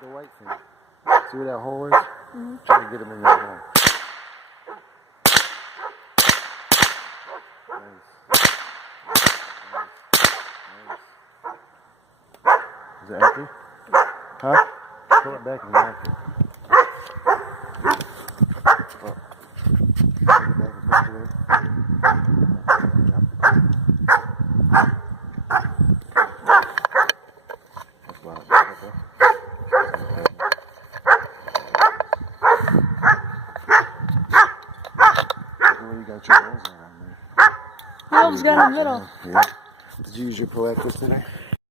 The white thing. See where that hole is? Mm-hmm. Try to get him in that hole. Nice. Is it empty? Huh? Pull it back and knock it. Oh. Pull it back and push it in. That's loud. Okay. Well, you got your nose on there. Wolf's got in the middle. Yeah. Did you use your proactive today?